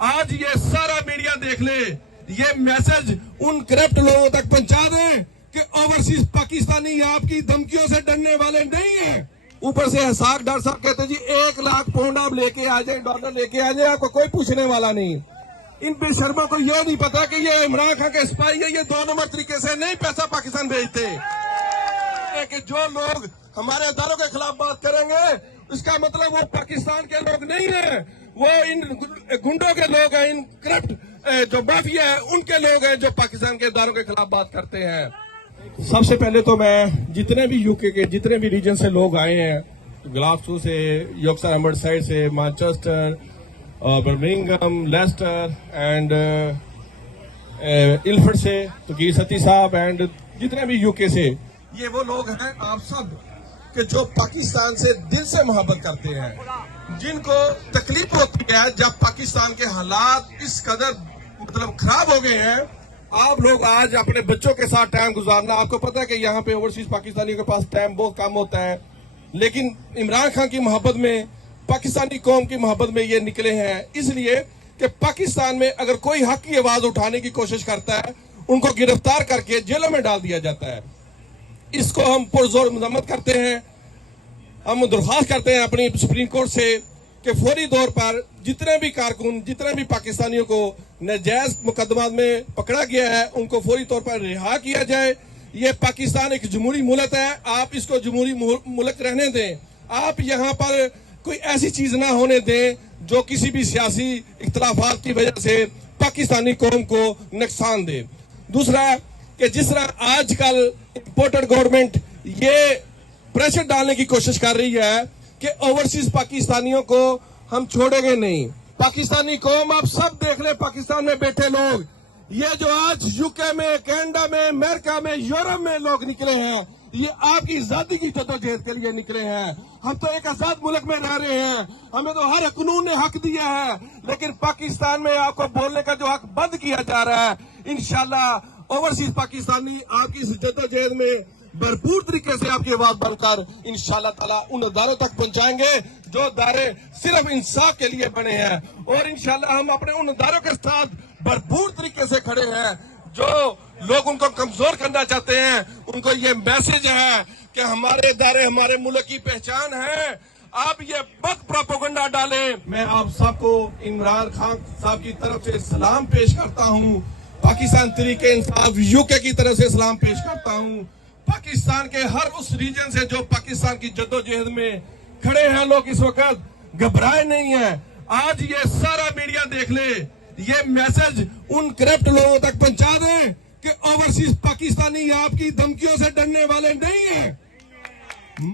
आज ये सारा मीडिया देख ले, ये मैसेज उन करप्ट लोगों तक पहुंचा दें कि ओवरसीज पाकिस्तानी आपकी धमकियों से डरने वाले नहीं है। ऊपर से हसाक डॉक्टर साहब कहते जी 1 लाख पाउंड आप लेके आ जाए, डॉलर लेके आ जाए, आपको कोई पूछने वाला नहीं। इन बेशर्मों को यह नहीं पता कि ये इमरान खान के स्पाई है, ये 2 नंबर तरीके से नहीं पैसा पाकिस्तान भेजते। कि जो लोग हमारे अदारों के खिलाफ बात करेंगे इसका मतलब वो पाकिस्तान के लोग नहीं है, वो इन गुंडों के लोग हैं, इन करप्ट जो माफिया है उनके लोग हैं जो पाकिस्तान के अदारों के खिलाफ बात करते हैं। सबसे पहले तो मैं जितने भी यूके के जितने भी रीजन से लोग आए हैं, ग्लासगो से, यॉर्कशायर एम्बर्साइड से, Manchester, Birmingham, Leicester and Ilford से, तो की सती साहब एंड जितने भी यूके से, ये वो लोग हैं आप सब कि जो पाकिस्तान से दिल से मोहब्बत करते हैं, जिनको तकलीफ होती है जब पाकिस्तान के हालात इस कदर मतलब खराब हो गए हैं। आप लोग आज अपने बच्चों के साथ टाइम गुजारना, आपको पता है कि यहाँ पे ओवरसीज पाकिस्तानियों के पास टाइम बहुत कम होता है, लेकिन इमरान खान की मोहब्बत में, पाकिस्तानी कौम की मोहब्बत में ये निकले हैं, इसलिए कि पाकिस्तान में अगर कोई हक की आवाज उठाने की कोशिश करता है उनको गिरफ्तार करके जेलों में डाल दिया जाता है। इसको हम पुरजोर मजम्मत करते हैं। हम दरख्वास्त करते हैं अपनी सुप्रीम कोर्ट से कि फौरी तौर पर जितने भी कारकुन, जितने भी पाकिस्तानियों को नाजायज मुकदमात में पकड़ा गया है उनको फौरी तौर पर रिहा किया जाए। ये पाकिस्तान एक जमहूरी मुल्क है, आप इसको जमहूरी मुल्क रहने दें। आप यहाँ पर कोई ऐसी चीज ना होने दें जो किसी भी सियासी इख्तलाफात की वजह से पाकिस्तानी कौम को नुकसान दे। दूसरा कि जिस तरह आजकल इंपोर्टेड गवर्नमेंट ये प्रेशर डालने की कोशिश कर रही है कि ओवरसीज पाकिस्तानियों को हम छोड़ेंगे नहीं। पाकिस्तानी कौम आप सब देख ले, पाकिस्तान में बैठे लोग, ये जो आज यूके में, कनाडा में, अमेरिका में, यूरोप में लोग निकले हैं, ये आपकी आजादी की जद्दोजहद के लिए निकले हैं। हम तो एक आजाद मुल्क में रह रहे हैं, हमें तो हर कानून ने हक दिया है, लेकिन पाकिस्तान में आपको बोलने का जो हक बंद किया जा रहा है। इंशाल्लाह ओवरसीज पाकिस्तानी आपकी इस जद्दोजहद में भरपूर तरीके से आपकी आवाज बनकर इंशाल्लाह ताला उन अदारों तक पहुंचाएंगे जो अदारे सिर्फ इंसाफ के लिए बने हैं, और इंशाल्लाह हम अपने उन अदारों के साथ भरपूर तरीके से खड़े हैं। जो लोग उनको कमजोर करना चाहते हैं उनको ये मैसेज है कि हमारे अदारे हमारे मुल्क की पहचान है, आप ये मत प्रोपेगेंडा डालें। मैं आप सबको इमरान खान साहब की तरफ से सलाम पेश करता हूँ, पाकिस्तान तरीके इंसाफ यूके की तरफ से सलाम पेश करता हूँ। पाकिस्तान के हर उस रीजन से जो पाकिस्तान की जद्दोजहद में खड़े हैं लोग इस वक्त घबराए नहीं है। आज ये सारा मीडिया देख ले, ये मैसेज उन करप्ट लोगों तक पहुंचा दें कि ओवरसीज पाकिस्तानी आपकी धमकियों से डरने वाले नहीं है।